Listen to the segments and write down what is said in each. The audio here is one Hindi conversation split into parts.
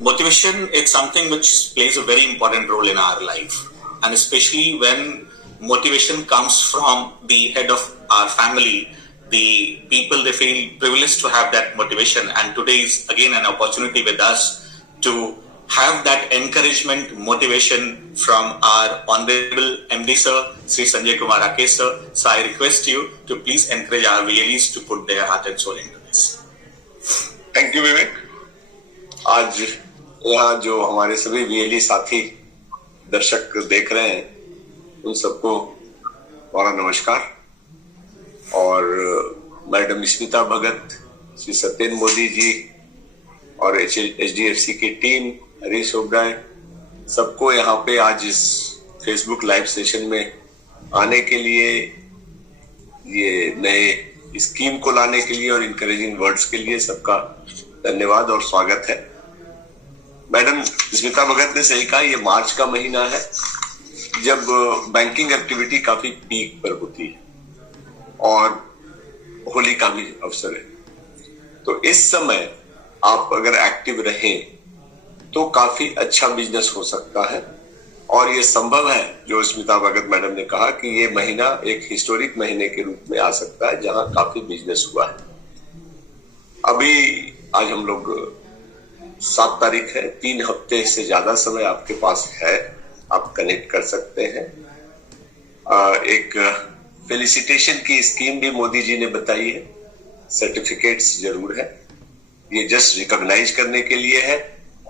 Motivation is something which plays a very important role in our life, and especially when motivation comes from the head of our family, the people, they feel privileged to have that motivation. And today is again an opportunity with us to have that encouragement, motivation from our Honorable MD Sir, Sri Sanjay Kumar Rakesh Sir. So I request you to please encourage our VLEs to put their heart and soul into this. Thank you, Vivek. आज यहाँ जो हमारे सभी VLE साथी दर्शक देख रहे हैं उन सबको हमारा नमस्कार। और मैडम स्मिता भगत, श्री सत्येंद्र मोदी जी और HDFC की टीम, हरीश ओबराय, सबको यहाँ पे आज इस फेसबुक लाइव सेशन में आने के लिए, ये नए स्कीम को लाने के लिए और इनकरेजिंग वर्ड्स के लिए सबका धन्यवाद और स्वागत है। मैडम स्मिता भगत ने सही कहा, ये मार्च का महीना है जब बैंकिंग एक्टिविटी काफी पीक पर होती है और होली का भी अवसर है। तो इस समय आप अगर एक्टिव रहें तो काफी अच्छा बिजनेस हो सकता है। और ये संभव है जो स्मिता भगत मैडम ने कहा कि ये महीना एक हिस्टोरिक महीने के रूप में आ सकता है जहां काफी बिजनेस हुआ है। अभी आज हम लोग 7 तारीख है, 3 हफ्ते से ज्यादा समय आपके पास है, आप कनेक्ट कर सकते हैं। एक फेलिसिटेशन की स्कीम भी मोदी जी ने बताई है, सर्टिफिकेट्स जरूर है, ये जस्ट रिकॉग्नाइज करने के लिए है।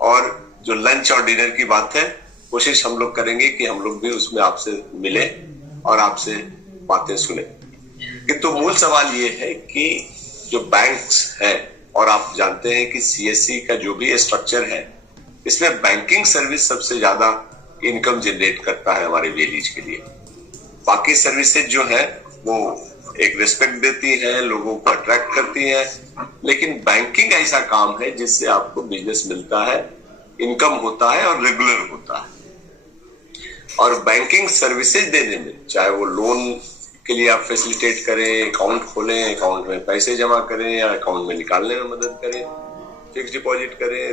और जो लंच और डिनर की बात है, कोशिश हम लोग करेंगे कि हम लोग भी उसमें आपसे मिले और आपसे बातें सुने। किंतु मूल सवाल ये है कि जो बैंक्स है, और आप जानते हैं कि CSC का जो भी स्ट्रक्चर है, इसमें बैंकिंग सर्विस सबसे ज्यादा इनकम जनरेट करता है हमारे विलेज के लिए। बाकी सर्विसेज जो है वो एक रिस्पेक्ट देती है, लोगों को अट्रैक्ट करती है, लेकिन बैंकिंग ऐसा काम है जिससे आपको बिजनेस मिलता है, इनकम होता है और रेगुलर होता है। और बैंकिंग सर्विसेज देने में, चाहे वो लोन के लिए आप फैसिलिटेट करें, अकाउंट खोलें, अकाउंट में पैसे जमा करें या अकाउंट में निकालने में मदद करें, फिक्स डिपॉजिट करें,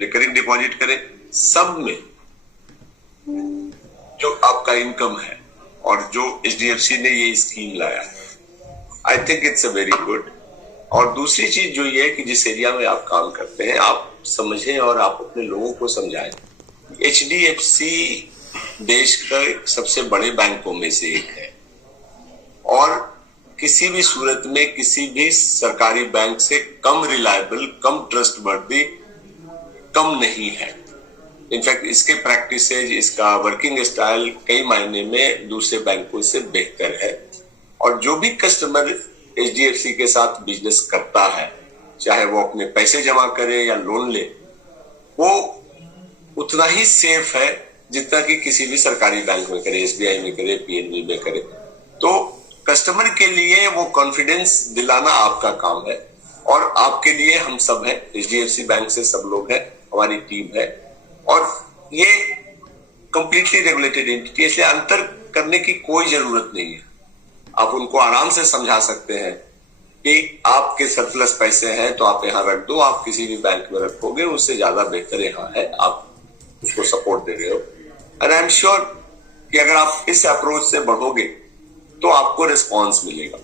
रिकरिंग डिपॉजिट करें, सब में जो आपका इनकम है और जो HDFC ने ये स्कीम लाया है, I think it's a very good. और दूसरी चीज जो ये है कि जिस एरिया में आप काम करते हैं आप समझें और आप अपने लोगों को समझाएं। HDFC देश का सबसे बड़े बैंकों में से एक है और किसी भी सूरत में किसी भी सरकारी बैंक से कम रिलायबल, कम ट्रस्टवर्दी, कम नहीं है। इनफैक्ट इसके प्रैक्टिसेज, इसका वर्किंग स्टाइल कई मायने में दूसरे बैंकों से बेहतर है। और जो भी कस्टमर HDFC के साथ बिजनेस करता है, चाहे वो अपने पैसे जमा करे या लोन ले, वो उतना ही सेफ है जितना कि किसी भी सरकारी बैंक में करे, SBI में करे, PNB में करे। तो कस्टमर के लिए वो कॉन्फिडेंस दिलाना आपका काम है और आपके लिए हम सब हैं, HDFC बैंक से सब लोग हैं, हमारी टीम है। और ये कंप्लीटली रेगुलेटेड एंटिटी, इसलिए अंतर करने की कोई जरूरत नहीं है। आप उनको आराम से समझा सकते हैं कि आपके सरप्लस पैसे हैं तो आप यहाँ रख दो, आप किसी भी बैंक में रखोगे उससे ज्यादा बेहतर यहाँ है, आप उसको सपोर्ट दे रहे हो। एंड आई एम श्योर कि अगर आप इस अप्रोच से बढ़ोगे तो आपको रिस्पॉन्स मिलेगा।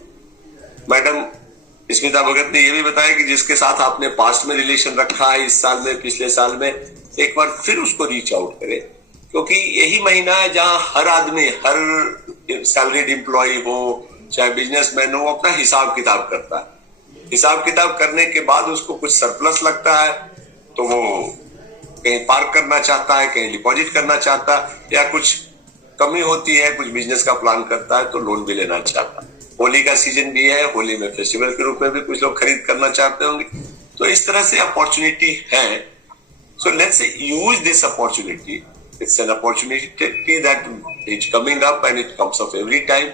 मैडम स्मिता भगत ने यह भी बताया कि जिसके साथ आपने पास्ट में रिलेशन रखा है, इस साल में, पिछले साल में, एक बार फिर उसको रीच आउट करें, क्योंकि यही महीना है जहां हर आदमी, हर सैलरीड एम्प्लॉय हो चाहे बिजनेसमैन हो, अपना हिसाब किताब करता है। हिसाब किताब करने के बाद उसको कुछ सरप्लस लगता है तो वो कहीं पार्क करना चाहता है, कहीं डिपॉजिट करना चाहता है, या कुछ कमी होती है, कुछ बिजनेस का प्लान करता है तो लोन भी लेना चाहता है। होली का सीजन भी है, होली में फेस्टिवल के रूप में भी कुछ लोग खरीद करना चाहते होंगे। तो इस तरह से अपॉर्चुनिटी है। So let's use this opportunity. It's an opportunity that is coming up and it comes up every time,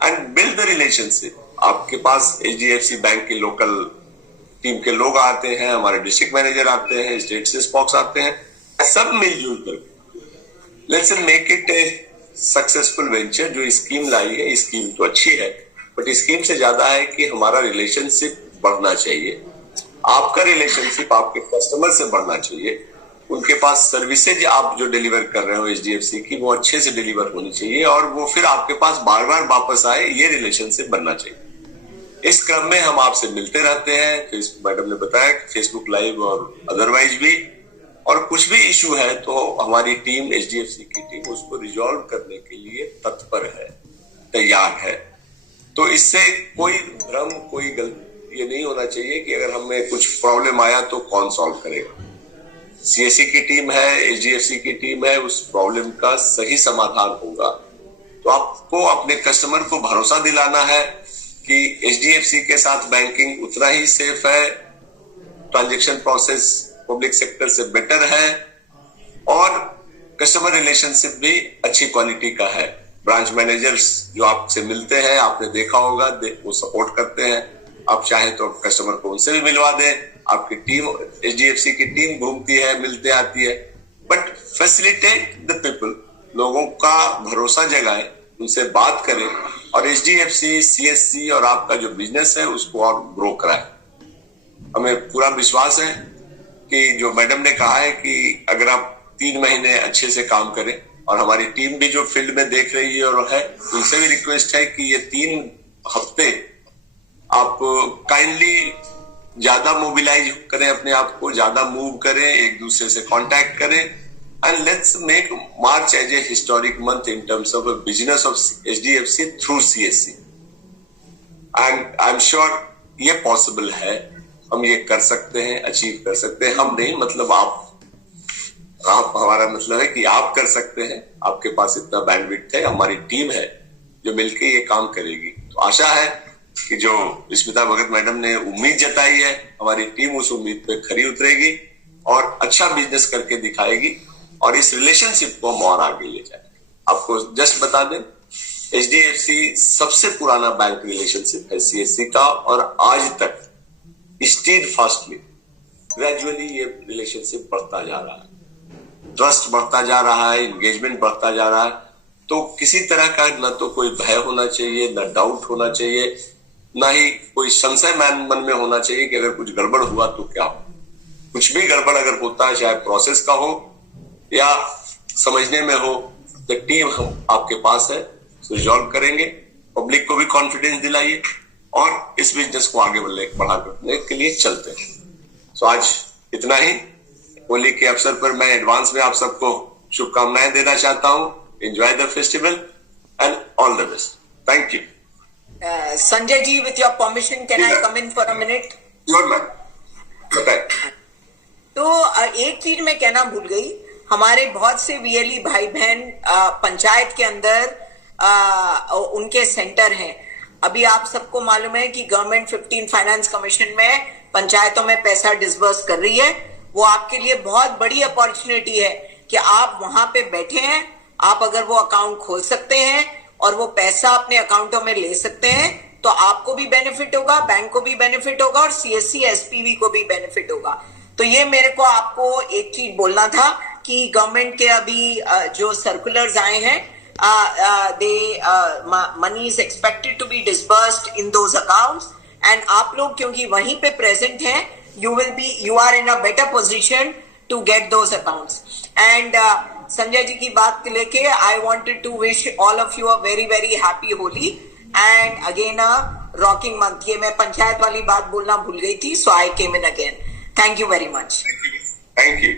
and build the relationship. आपके पास HDFC बैंक की लोकल टीम के लोग आते हैं, हमारे डिस्ट्रिक्ट मैनेजर आते हैं, स्टेट से स्पॉक्स आते हैं, सब मिलजुल कर let's make it A successful venture. जो स्कीम लाई है, स्कीम तो अच्छी है, बट स्कीम से ज्यादा है कि हमारा रिलेशनशिप बढ़ना चाहिए, आपका रिलेशनशिप आपके कस्टमर से बढ़ना चाहिए। उनके पास सर्विसेज आप जो डिलीवर कर रहे हो एचडीएफसी की, वो अच्छे से डिलीवर होनी चाहिए और वो फिर आपके पास बार बार वापस आए, ये रिलेशनशिप बनना चाहिए। इस क्रम में हम आपसे मिलते रहते हैं, मैडम ने बताया फेसबुक लाइव और अदरवाइज भी, और कुछ भी इशू है तो हमारी टीम, एचडीएफसी की टीम, उसको रिजॉल्व करने के लिए तत्पर है, तैयार है। तो इससे कोई भ्रम, कोई गलती ये नहीं होना चाहिए कि अगर हमें कुछ प्रॉब्लम आया तो कौन सॉल्व करेगा। सीएससी की टीम है, एचडीएफसी की टीम है, उस प्रॉब्लम का सही समाधान होगा। तो आपको अपने कस्टमर को भरोसा दिलाना है कि एचडीएफसी के साथ बैंकिंग उतना ही सेफ है, ट्रांजैक्शन प्रोसेस पब्लिक सेक्टर से बेटर है और कस्टमर रिलेशनशिप भी अच्छी क्वालिटी का है। ब्रांच मैनेजर्स जो आपसे मिलते हैं, आपने देखा होगा, वो सपोर्ट करते हैं। आप चाहें तो कस्टमर को उनसे भी मिलवा दें। आपकी टीम, एचडीएफसी की टीम घूमती है, मिलते आती है, बट फैसिलिटेट द पीपल, लोगों का भरोसा जगाए, उनसे बात करें और एचडीएफसी, सीएससी और आपका जो बिजनेस है उसको और ग्रो कराए। हमें पूरा विश्वास है कि जो मैडम ने कहा है कि अगर आप 3 महीने अच्छे से काम करें, और हमारी टीम भी जो फील्ड में देख रही है और है, उनसे भी रिक्वेस्ट है कि ये 3 हफ्ते आप काइंडली ज्यादा मोबिलाइज करें, अपने आप को ज्यादा मूव करें, एक दूसरे से कांटेक्ट करें, and let's make March as a historic month in terms of business of HDFC through CSC. And I am sure ये पॉसिबल है, हम ये कर सकते हैं, अचीव कर सकते हैं। हम नहीं, मतलब आप हमारा मतलब है कि आप कर सकते हैं, आपके पास इतना बैंडविड्थ है, हमारी टीम है जो मिलके ये काम करेगी। तो आशा है कि जो स्मिता भगत मैडम ने उम्मीद जताई है, हमारी टीम उस उम्मीद पे खरी उतरेगी और अच्छा बिजनेस करके दिखाएगी और इस रिलेशनशिप को हम और आगे ले जाएंगे। आपको जस्ट बता दें, एचडीएफसी सबसे पुराना बैंक रिलेशनशिप है सीएससी का, और आज तक स्टीड फास्टली ग्रेजुअली ये रिलेशनशिप बढ़ता जा रहा है, ट्रस्ट बढ़ता जा रहा है, एंगेजमेंट बढ़ता जा रहा है। तो किसी तरह का न तो कोई भय होना चाहिए, न डाउट होना चाहिए, ना ही कोई संशय मन में होना चाहिए कि अगर कुछ गड़बड़ हुआ तो क्या हो। कुछ भी गड़बड़ अगर होता है, चाहे प्रोसेस का हो या समझने में हो, तो टीम हम आपके पास है, रिजॉल्व करेंगे। पब्लिक को भी कॉन्फिडेंस दिलाइए और इस बिजनेस को आगे बढ़ाने के लिए चलते हैं। सो आज इतना ही। होली के अवसर पर मैं एडवांस में आप सबको शुभकामनाएं देना चाहता हूं। Enjoy the festival and all the best. Thank you. Sanjay ji, with your permission, can I come in for a minute? Sure, ma'am. बताएं। तो एक चीज मैं कहना भूल गई, हमारे बहुत से वीएलई भाई बहन पंचायत के अंदर उनके सेंटर हैं। अभी आप सबको मालूम है कि गवर्नमेंट 15 फाइनेंस कमीशन में पंचायतों में पैसा डिसबर्स कर रही है। वो आपके लिए बहुत बड़ी अपॉर्चुनिटी है कि आप वहां पे बैठे हैं, आप अगर वो अकाउंट खोल सकते हैं और वो पैसा अपने अकाउंटों में ले सकते हैं, तो आपको भी बेनिफिट होगा, बैंक को भी बेनिफिट होगा और सीएससी एसपीवी को भी बेनिफिट होगा। तो ये मेरे को आपको एक चीज बोलना था कि गवर्नमेंट के अभी जो सर्कुलर्स आए हैं, money is expected to be disbursed in those accounts, and आप लोग क्योंकि वहीं पे प्रेजेंट हैं, you are in a better position to get those accounts. And Sanjay ji की बात लेके I wanted to wish all of you a very very happy Holi and again a rocking month. ये मैं पंचायत वाली बात बोलना भूल गई थी, so I came in again. Thank you very much. Thank you.